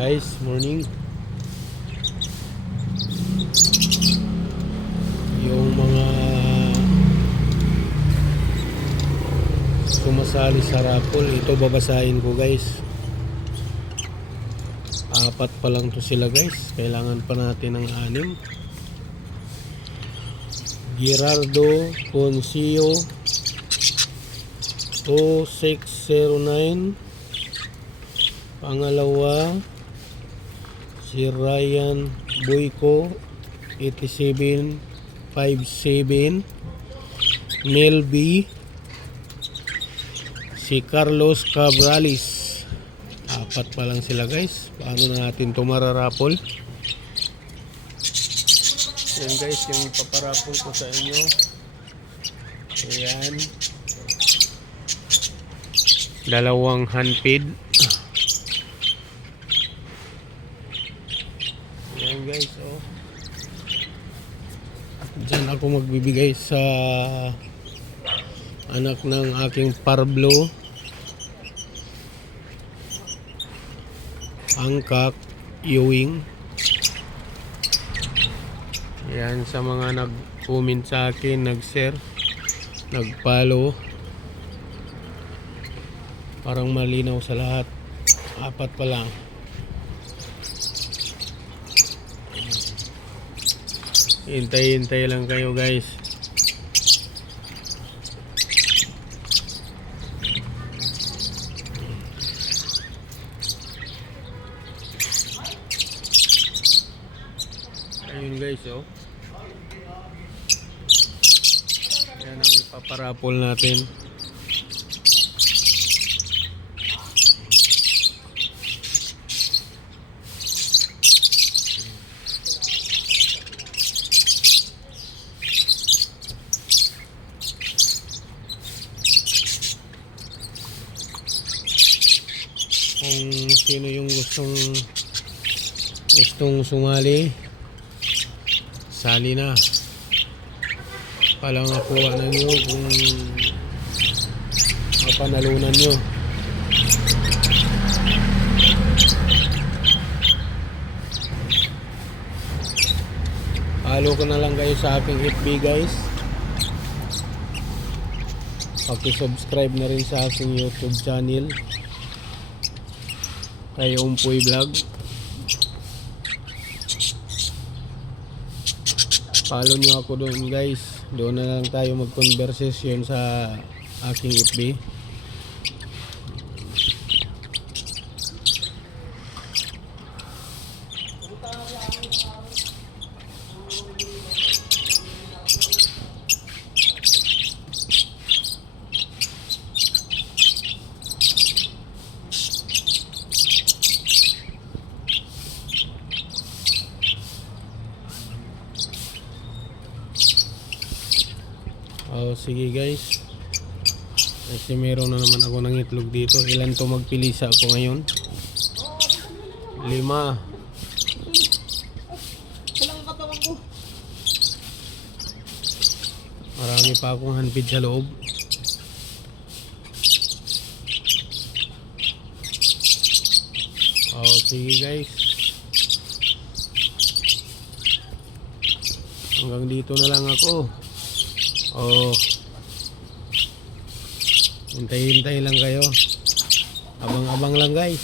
Guys, morning. Yung mga sumasali sa raffle, ito babasahin ko guys. Apat pa lang to sila guys. Kailangan pa natin ng 6. Gerardo Concio 2609. Pangalawa si Ryan Boyko 8757. Neil B. Si Carlos Cabrales. Apat pa lang sila guys. Paano na natin ito mararapol? Yan guys, yung paparapol ko sa inyo. Ayan. Dalawang handpid. Ayan guys, oh. Diyan ako magbibigay sa anak ng aking Parblo, Angkak Ewing. Ayan, sa mga nag-comment sa akin, nag-share, nag-follow, parang malinaw sa lahat. Apat pa lang. Hintay-hintay lang kayo guys. Ayun guys, oh. Yan ang ipaparapol natin. Kung sino yung gustong sumali, sali na. Palang nakuha na nyo kung mapanalunan nyo. Follow ko na lang kayo sa aking FB guys. Paki-subscribe na rin sa aking YouTube channel kay Umpoy Vlog. Follow nyo ako doon guys. Doon na lang tayo mag-conversation sa aking FB. Oh, sige guys. Kasi meron na naman ako ng itlog dito. Ilan to magpilisa ako ngayon? 5. Marami pa akong handpid sa loob. Oh, sige guys. Hanggang dito na lang ako. Oh, hintay-hintay lang kayo. Abang-abang lang guys.